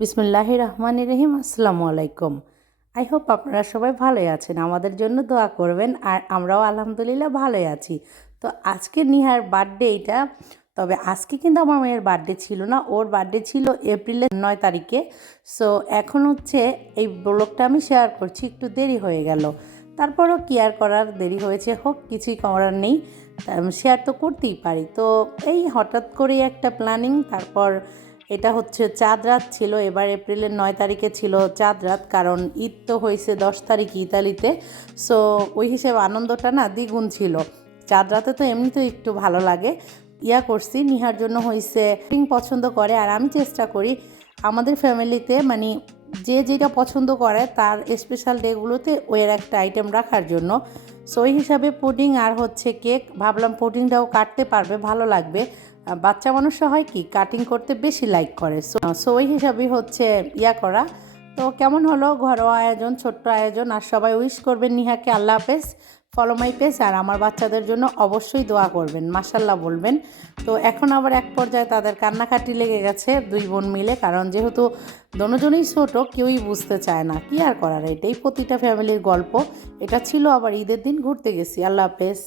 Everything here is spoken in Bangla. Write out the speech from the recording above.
বিসমিল্লাহির রহমানির রহিম। আসসালামু আলাইকুম। আই হোপ আপনারা সবাই ভালোই আছেন, আমাদের জন্য দোয়া করবেন। আর আমরাও আলহামদুলিল্লাহ ভালোই আছি। তো আজকে নিহার বার্থডে এইটা, তবে আজকে কিন্তু আমার মেয়ের বার্থডে ছিল না, ওর বার্থডে ছিল এপ্রিলের 9 তারিখে। সো এখন হচ্ছে এই ব্লগটা আমি শেয়ার করছি, একটু দেরি হয়ে গেল। তারপরও কি আর করার, দেরি হয়েছে হোক, কিছুই করার নেই, শেয়ার তো করতেই পারি। তো এই হঠাৎ করেই একটা প্ল্যানিং। তারপর এটা হচ্ছে চাঁদ রাত ছিল, এবার এপ্রিলের 9 তারিখে ছিল চাঁদ রাত, কারণ ঈদ তো হয়েছে 10 তারিখ ইতালিতে। সো ওই হিসেবে আনন্দটা না দ্বিগুণ ছিল। চাঁদ রাতে তো এমনিতেও একটু ভালো লাগে। করছি নিহার জন্য হয়েছে পছন্দ করে, আর আমি চেষ্টা করি আমাদের ফ্যামিলিতে মানে যে যেটা পছন্দ করে তার স্পেশাল ডেগুলোতে ওই একটা আইটেম রাখার জন্য। সো ওই হিসাবে পুডিং আর হচ্ছে কেক, ভাবলাম পুডিংটাও কাটতে পারবে, ভালো লাগবে। বাচ্চা মানুষরা হয় কি কাটিং করতে বেশি লাইক করে। সো ওই হিসাবেই হচ্ছে করা। তো কেমন হলো ঘরোয়া আয়োজন, ছোট্ট আয়োজন। আর সবাই উইশ করবেন নিহাকে। আল্লাহ হাফেজ, ফলো মাই পেজ। আর আমার বাচ্চাদের জন্য অবশ্যই দোয়া করবেন, মাশাল্লাহ বলবেন। তো এখন আবার এক পর্যায়ে তাদের কান্নাকাটি লেগে গেছে দুই বোন মিলে, কারণ যেহেতু দোনোজনই ছোট, কেউই বুঝতে চায় না। কি আর করার, এটাই প্রতিটা ফ্যামিলির গল্প। এটা ছিল আবার ঈদের দিন ঘুরতে গেছি। আল্লাহ হাফেজ।